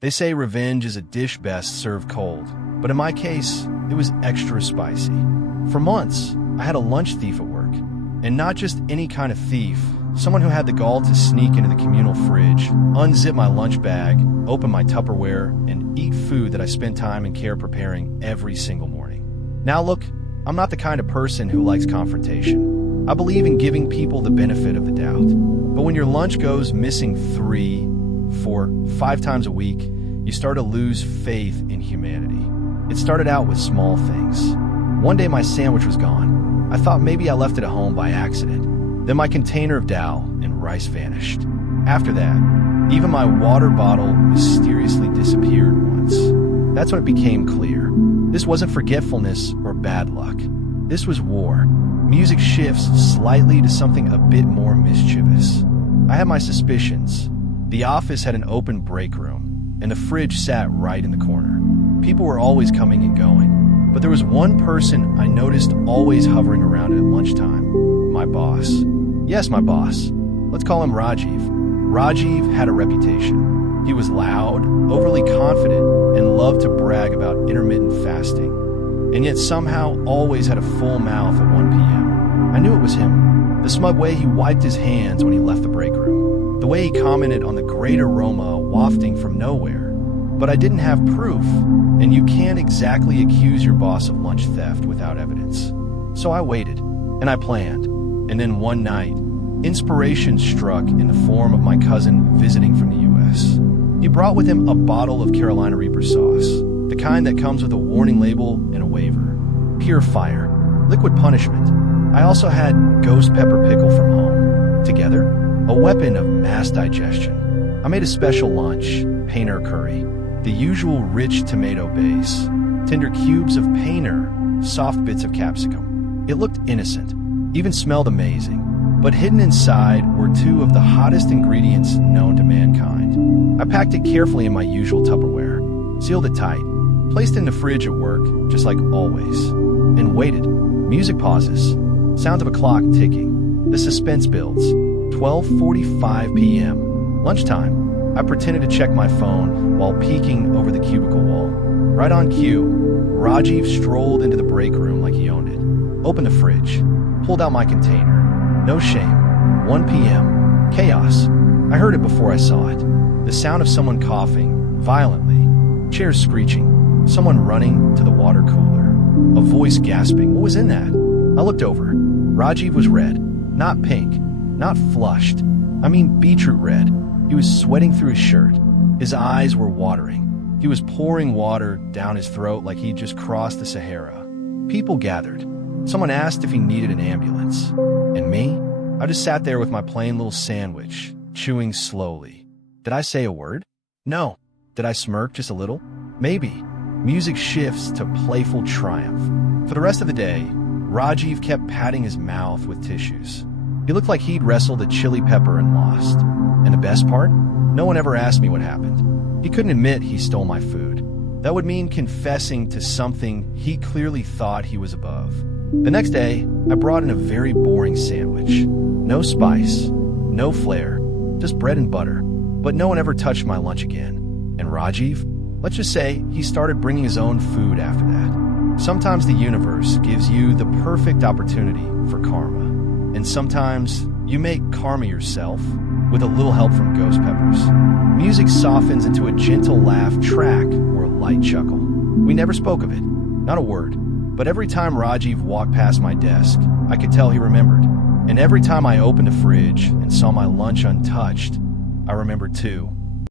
They say revenge is a dish best served cold, but in my case, it was extra spicy. For months, I had a lunch thief at work, and not just any kind of thief, someone who had the gall to sneak into the communal fridge, unzip my lunch bag, open my Tupperware, and eat food that I spent time and care preparing every single morning. Now look, I'm not the kind of person who likes confrontation. I believe in giving people the benefit of the doubt. But when your lunch goes missing 3, 4, 5 times a week, you start to lose faith in humanity. It started out with small things. One day my sandwich was gone. I thought maybe I left it at home by accident. Then my container of Dow and rice vanished. After that, even my water bottle mysteriously disappeared once. That's when it became clear. This wasn't forgetfulness or bad luck. This was war. Music shifts slightly to something a bit more mischievous. I had my suspicions. The office had an open break room, and the fridge sat right in the corner. People were always coming and going, but there was one person I noticed always hovering around at lunchtime. My boss. Yes, my boss. Let's call him Rajiv. Rajiv had a reputation. He was loud, overly confident, and loved to brag about intermittent fasting, and yet somehow always had a full mouth at 1 p.m. I knew it was him. The smug way he wiped his hands when he left the break room. The way he commented on the great aroma wafting from nowhere. But I didn't have proof, and you can't exactly accuse your boss of lunch theft without evidence. So I waited, and I planned. And then one night, inspiration struck in the form of my cousin visiting from the U.S. He brought with him a bottle of Carolina Reaper sauce, the kind that comes with a warning label and a waiver. Pure fire, liquid punishment. I also had ghost pepper pickle from home. Together, a weapon of mass digestion. I made a special lunch, paneer curry, the usual rich tomato base, tender cubes of paneer, soft bits of capsicum. It looked innocent, even smelled amazing, but hidden inside were 2 of the hottest ingredients known to mankind. I packed it carefully in my usual Tupperware, sealed it tight, placed it in the fridge at work, just like always, and waited. Music pauses, sound of a clock ticking. The suspense builds. 12:45 p.m. Lunchtime. I pretended to check my phone while peeking over the cubicle wall. Right on cue, Rajiv strolled into the break room like he owned it. Opened the fridge, pulled out my container. No shame. 1 p.m. Chaos. I heard it before I saw it. The sound of someone coughing, violently. Chairs screeching. Someone running to the water cooler. A voice gasping. What was in that? I looked over. Rajiv was red. Not pink. Not flushed. I mean beetroot red. He was sweating through his shirt. His eyes were watering. He was pouring water down his throat like he'd just crossed the Sahara. People gathered. Someone asked if he needed an ambulance. And me? I just sat there with my plain little sandwich, chewing slowly. Did I say a word? No. Did I smirk just a little? Maybe. Music shifts to playful triumph. For the rest of the day, Rajiv kept patting his mouth with tissues. He looked like he'd wrestled a chili pepper and lost. And the best part? No one ever asked me what happened. He couldn't admit he stole my food. That would mean confessing to something he clearly thought he was above. The next day, I brought in a very boring sandwich. No spice, no flair, just bread and butter. But no one ever touched my lunch again. And Rajiv? Let's just say he started bringing his own food after that. Sometimes the universe gives you the perfect opportunity for karma. And sometimes you make karma yourself with a little help from ghost peppers. Music softens into a gentle laugh track or a light chuckle. We never spoke of it, not a word. But every time Rajiv walked past my desk, I could tell he remembered. And every time I opened the fridge and saw my lunch untouched, I remembered too.